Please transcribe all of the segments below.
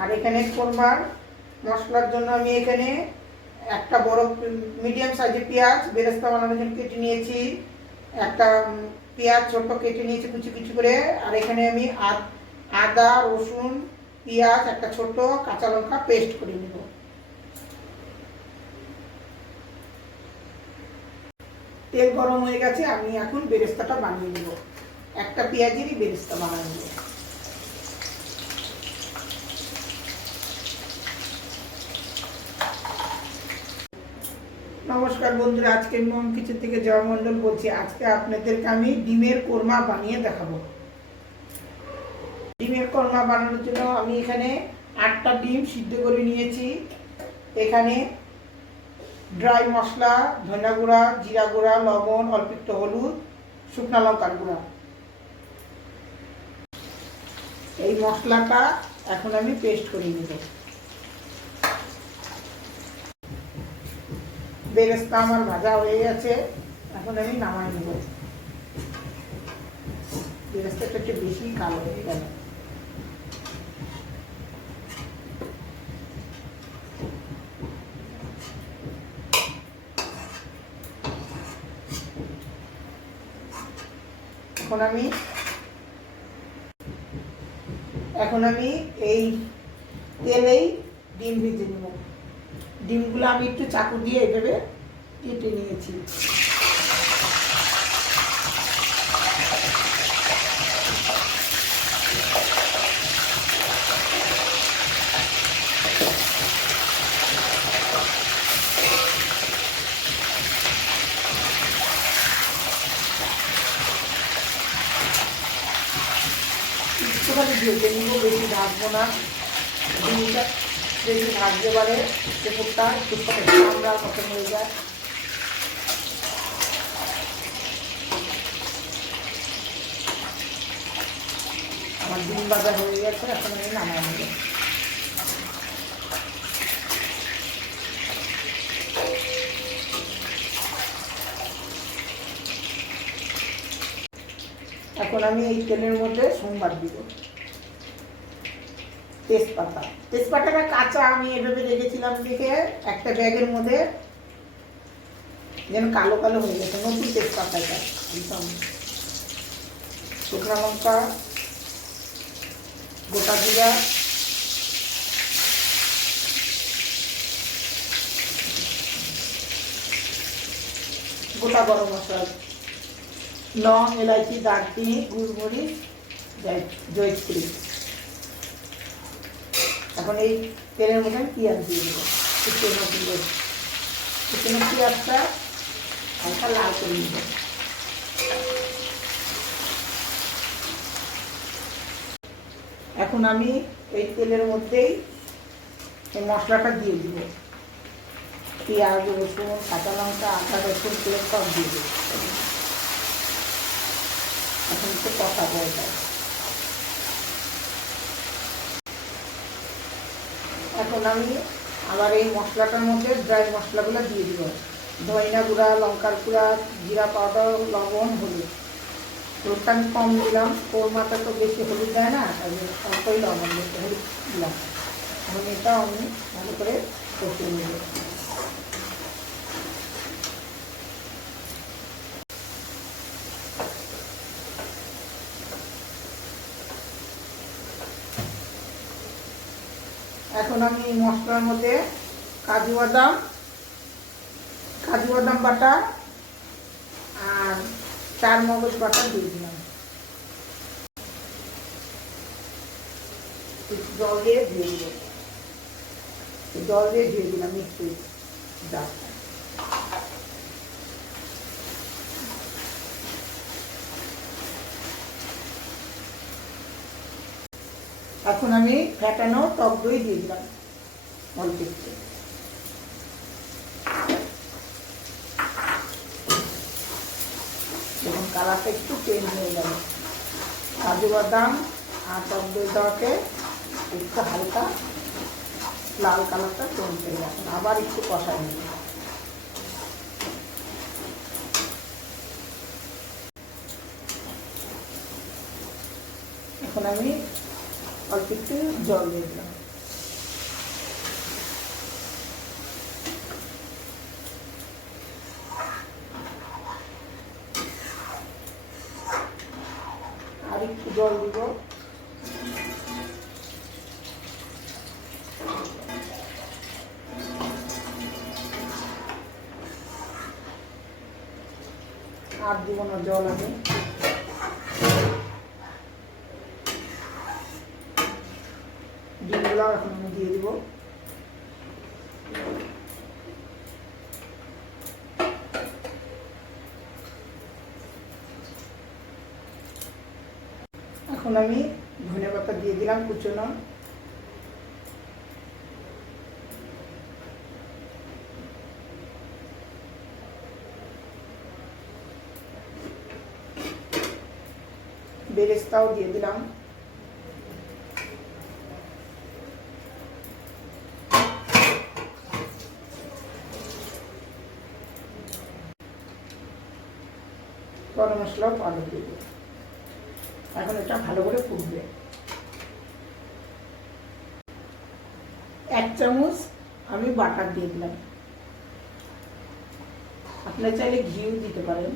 আর এখানে কোরমার মশলার জন্য আমি এখানে একটা বড় মিডিয়াম সাইজের পেঁয়াজ বেরেস্তা বানানোর জন্য কেটে নিয়েছি, একটা পেঁয়াজ ছোট কেটে নিয়েছি কুচি কুচি করে। আর এখানে আমি আদা রসুন পেঁয়াজ একটা ছোট কাঁচা লঙ্কা পেস্ট করে নেব। তেল গরম হয়ে গেছে, আমি এখন বেরেস্তাটা বানিয়ে নেব। একটা পেঁয়াজেরই বেরেস্তা বানিয়ে নেব। নমস্কার বন্ধুরা, আজকে মম কিচেন থেকে জয় মণ্ডল বলছি। আজকে আপনাদেরকে আমি ডিমের কোরমা বানিয়ে দেখাবো। ডিমের কোরমা বানানোর জন্য আমি এখানে 8টা ডিম সিদ্ধ করে নিয়েছি। এখানে ড্রাই মশলা, ধনিয়া গুঁড়া, জিরা গুঁড়া, লবণ, অল্প একটু হলুদ, শুকনো লঙ্কার গুঁড়া। এই মশলাটা এখন আমি পেস্ট করে নেব। বেরেস্তা আমার ভাজা হয়ে গেছে, এখন আমি নামাই নেব। বেরেস্তাটা একটু বেশি কালো হয়ে গেল। এখন আমি এই তেলেই ডিম ভেজে নেব। ডিমগুলো আমি একটু চাকু দিয়ে এভাবে কেটে নিয়েছি। একটুখানি ভেজে নিব, বেশি ভাজবো না। ডিমটা বেশি ভাজতে পারে পেঁপড়টা একটু আমরা মতন হয়ে যায়। আমার ডিম ভাজা হয়ে গেছে, এখন আমি নামাই নেব। এখন আমি এই তেলের মধ্যে সোমবার দিব তেজপাতা। তেজপাতাটা কাঁচা আমি এভাবে রেখেছিলাম দেখে একটা ব্যাগের মধ্যে যেন কালো কালো হয়ে গেছে। নতুন তেজপাতাটা একদম। শুকনো লঙ্কা, গোটা জিরা, গোটা গরম মশলা, লং, এলাচি, দারচিনি, গুড়মরিচ, জয়ত্রী। এখন এই তেলের মধ্যে পেঁয়াজ দিয়ে দেবো। পেঁয়াজটা হালকা লাল করে নেব। এখন আমি এই তেলের মধ্যেই এই মশলাটা দিয়ে দিব। পেঁয়াজ, রসুন, কাঁচা লঙ্কা, আদা রসুন পেস্ট সব দিয়ে দেবো। এখন একটু কষা হয়ে যায়। এখন আমি আবার এই মশলাটার মধ্যে ড্রাই মশলাগুলো দিয়ে দিব। ধনিয়া গুঁড়া, লঙ্কার গুঁড়া, জিরা পাউডার, লবণ, হলুদ। হলুদটা আমি কম দিলাম, কোরমাটা তো বেশি হলুদ দেয় না, অল্পই লবণ বেশি হলুদ দিলাম। এখন এটাও আমি ভালো করে কষিয়ে নেব। এখন আমি এই মশলার মধ্যে কাজু বাদাম বাটা আর চার মগজ বাটা দিয়ে দিলাম। জল দিয়ে ধুয়ে দিলাম একটু ডালটা। এখন আমি ফ্যাটানো টক দই দিয়ে দিলাম অল্প একটু। যখন কালারটা একটু চেঞ্জ হয়ে গেল, কাজু বাদাম আর টক দই দেওয়াকে একটু হালকা লাল কালারটা চেঞ্জ হয়ে গেছে, আবার একটু কষাই নেব। এখন আমি অল্প একটু জল দিয়ে দিলাম। আর দিব না জল আগে। ডিমগুলো এখন আমি দিয়ে দিব। এখন আমি ধনেপাতা দিয়ে দিলাম কুচনো। বেরেস্তাও দিয়ে দিলাম। গরম মশলাও ভালো দিয়ে দেব। এখন এটা ভালো করে ফুটবে। 1 চামচ আমি বাটার দিয়ে দিলাম। আপনারা চাইলে ঘিও দিতে পারেন।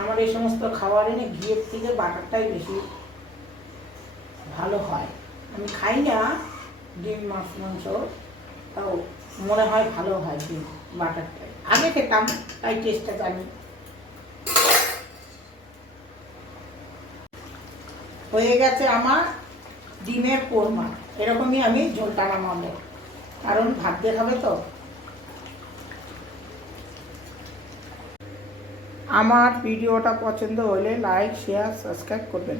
আমার এই সমস্ত খাবারে না ঘিয়ের থেকে বাটারটাই বেশি ভালো হয়। আমি খাই না ডিম মাছ মাংস, তাও মনে হয় ভালো হয় ডিম বাটারটাই। আগে খেতাম তাই টেস্টটা জানি। হয়ে গেছে আমার ডিমের কোরমা। এরকমই আমি ঝোলটা নামাবো, কারণ ভাত দিয়ে খাবে তো। আমার ভিডিওটা পছন্দ হলে লাইক, শেয়ার, সাবস্ক্রাইব করবেন।